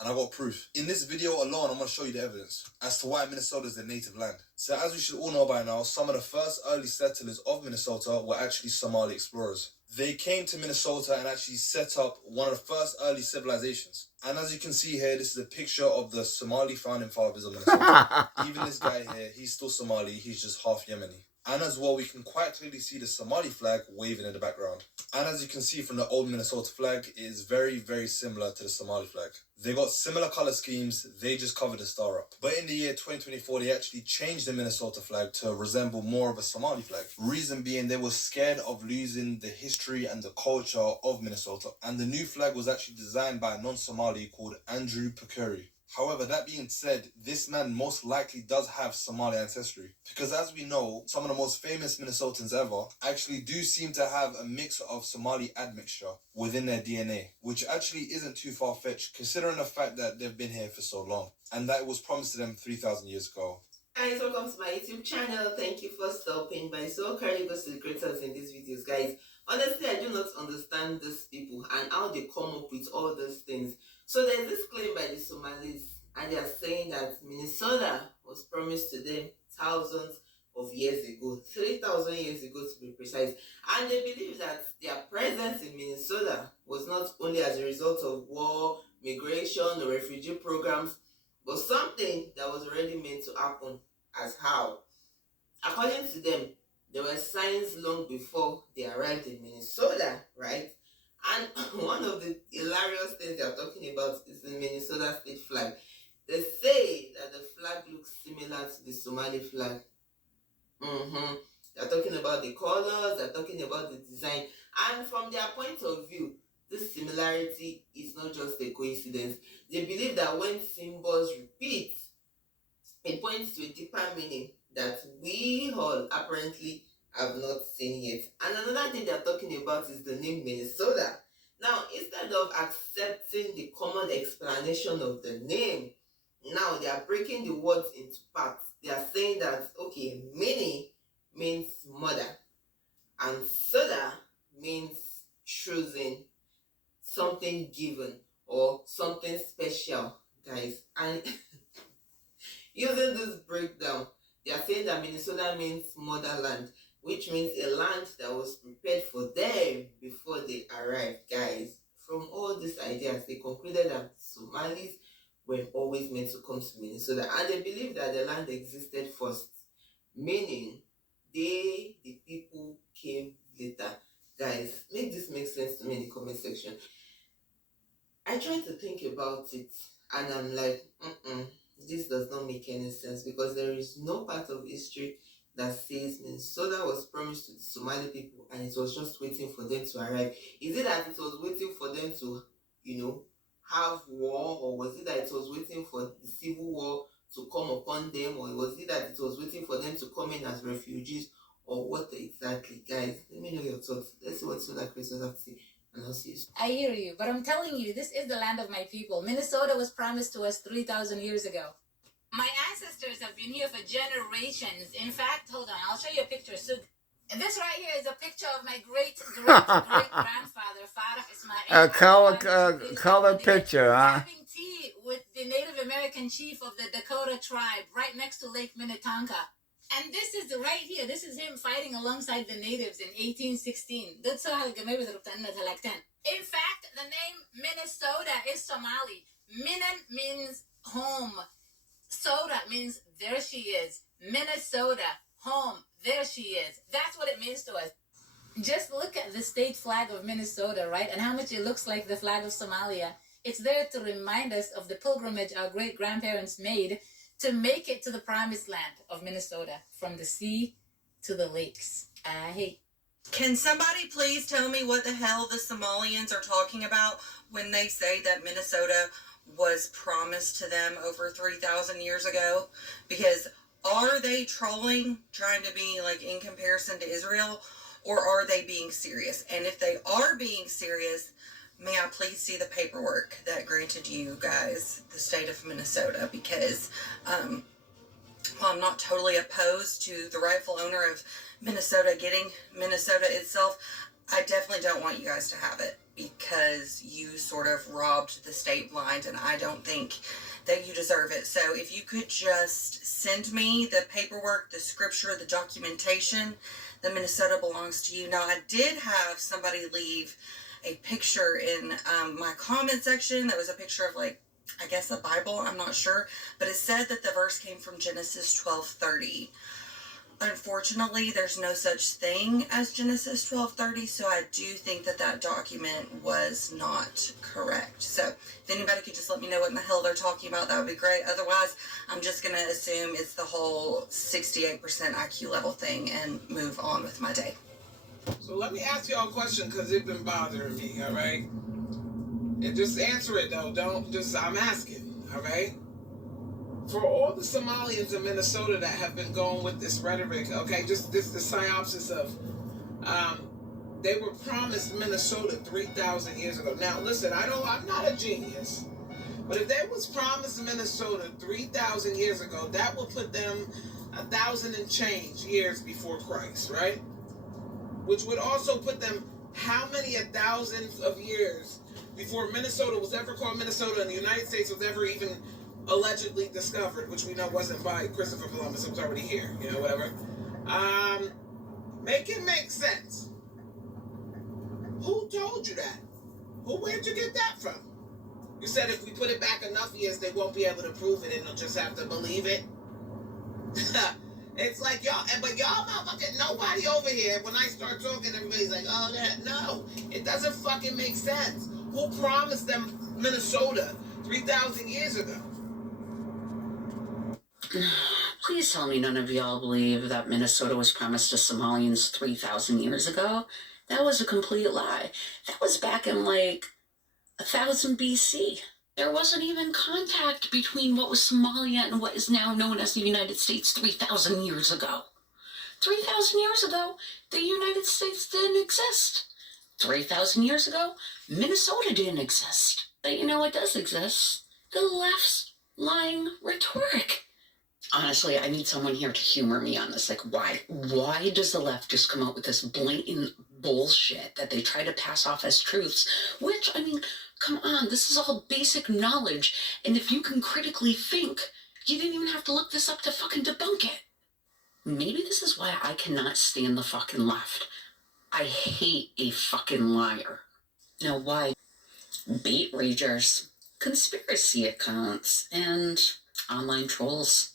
and I got proof. In this video alone, I'm going to show you the evidence as to why Minnesota is their native land. So as we should all know by now, some of the first early settlers of Minnesota were actually Somali explorers. They came to Minnesota and actually set up one of the first early civilizations. And as you can see here, this is a picture of the Somali founding fathers of Minnesota. Even this guy here, he's still Somali, he's just half Yemeni. And as well, we can quite clearly see the Somali flag waving in the background. And as you can see from the old Minnesota flag, it is very, very similar to the Somali flag. They got similar color schemes, they just covered the star up. But in the year 2024, they actually changed the Minnesota flag to resemble more of a Somali flag. Reason being, they were scared of losing the history and the culture of Minnesota. And the new flag was actually designed by a non-Somali called Andrew Pekuri. However, that being said, this man most likely does have Somali ancestry. Because as we know, some of the most famous Minnesotans ever actually do seem to have a mix of Somali admixture within their DNA, which actually isn't too far-fetched considering the fact that they've been here for so long and that it was promised to them 3,000 years ago. Guys, welcome to my YouTube channel. Thank you for stopping by. So currently goes to the creators in these videos, guys. Honestly, I do not understand these people and how they come up with all those things. So there's this claim by the Somalis, and they are saying that Minnesota was promised to them thousands of years ago, 3,000 years ago to be precise. And they believe that their presence in Minnesota was not only as a result of war, migration, or refugee programs, but something that was already meant to happen. As how? According to them, there were signs long before they arrived in Minnesota, right? And one of the hilarious things they are talking about is the Minnesota state flag. They say that the flag looks similar to the Somali flag. They're talking about the colors, they're talking about the design. And from their point of view, this similarity is not just a coincidence. They believe that when symbols repeat, it points to a deeper meaning that we all apparently have not seen yet. And another thing they're talking about is the name Minnesota. Now, instead of accepting the common explanation of the name, now they are breaking the words into parts. They are saying that, okay, Mini means mother, and Soda means choosing, something given, or something special, guys. And using this breakdown, they are saying that Minnesota means motherland, which means a land that was prepared for them before they arrived, guys. From all these ideas, they concluded that Somalis were always meant to come to Minnesota, and they believe that the land existed first, meaning they, the people, came later. Guys, make this make sense to me in the comment section. I tried to think about it, and I'm like, this does not make any sense, because there is no part of history that says Minnesota was promised to the Somali people and it was just waiting for them to arrive. Is it that it was waiting for them to, have war, or was it that it was waiting for the civil war to come upon them, or was it that it was waiting for them to come in as refugees, or what exactly? Guys, let me know your thoughts. Let's see what Solar Creators have to say. I hear you, but I'm telling you, this is the land of my people. Minnesota was promised to us 3,000 years ago. My ancestors have been here for generations. In fact, hold on, I'll show you a picture. So, this right here is a picture of my great-great-great-grandfather, Farah Ismail. Color picture, huh? Having tea with the Native American chief of the Dakota tribe right next to Lake Minnetonka. And this is right here. This is him fighting alongside the natives in 1816. In fact, the name Minnesota is Somali. Minan means home. Soda means there she is. Minnesota, home, there she is. That's what it means to us. Just look at the state flag of Minnesota, right? And how much it looks like the flag of Somalia. It's there to remind us of the pilgrimage our great-grandparents made to make it to the promised land of Minnesota, from the sea to the lakes. Can somebody please tell me what the hell the Somalians are talking about when they say that Minnesota was promised to them over 3,000 years ago? Because are they trolling, trying to be like in comparison to Israel, or are they being serious? And if they are being serious, may I please see the paperwork that granted you guys the state of Minnesota? Because while I'm not totally opposed to the rightful owner of Minnesota getting Minnesota itself, I definitely don't want you guys to have it because you sort of robbed the state blind, and I don't think that you deserve it. So if you could just send me the paperwork, the scripture, the documentation, that Minnesota belongs to you. Now, I did have somebody leave a picture in my comment section that was a picture of, like, I guess a Bible, I'm not sure, but it said that the verse came from Genesis 12:30. Unfortunately, there's no such thing as Genesis 12:30, so I do think that that document was not correct. So if anybody could just let me know what in the hell they're talking about, that would be great. Otherwise, I'm just going to assume it's the whole 68% IQ level thing and move on with my day. So let me ask y'all a question, because it's been bothering me, all right? And just answer it, though. Don't just, I'm asking, all right? For all the Somalians in Minnesota that have been going with this rhetoric, okay, just this the synopsis of, they were promised Minnesota 3,000 years ago. Now, listen, I'm not a genius, but if they was promised Minnesota 3,000 years ago, that would put them 1,000 and change years before Christ, right? Which would also put them how many 1,000 of years before Minnesota was ever called Minnesota and the United States was ever even allegedly discovered, which we know wasn't by Christopher Columbus, it was already here, whatever. Make it make sense. Who told you that? Where'd you get that from? You said if we put it back enough years, they won't be able to prove it and they'll just have to believe it. It's like y'all, but y'all motherfucking nobody over here, when I start talking, everybody's like, oh, that, no, it doesn't fucking make sense. Who promised them Minnesota 3,000 years ago? Please tell me none of y'all believe that Minnesota was promised to Somalians 3,000 years ago. That was a complete lie. That was back in like 1000 BC. There wasn't even contact between what was Somalia and what is now known as the United States 3,000 years ago. 3,000 years ago, the United States didn't exist. 3,000 years ago, Minnesota didn't exist. But you know what does exist? The left's lying rhetoric. Honestly, I need someone here to humor me on this. Like, why? Why does the left just come up with this blatant bullshit that they try to pass off as truths? Which, I mean, come on, this is all basic knowledge. And if you can critically think, you didn't even have to look this up to fucking debunk it. Maybe this is why I cannot stand the fucking left. I hate a fucking liar. Now, why? Bait ragers, conspiracy accounts, and online trolls.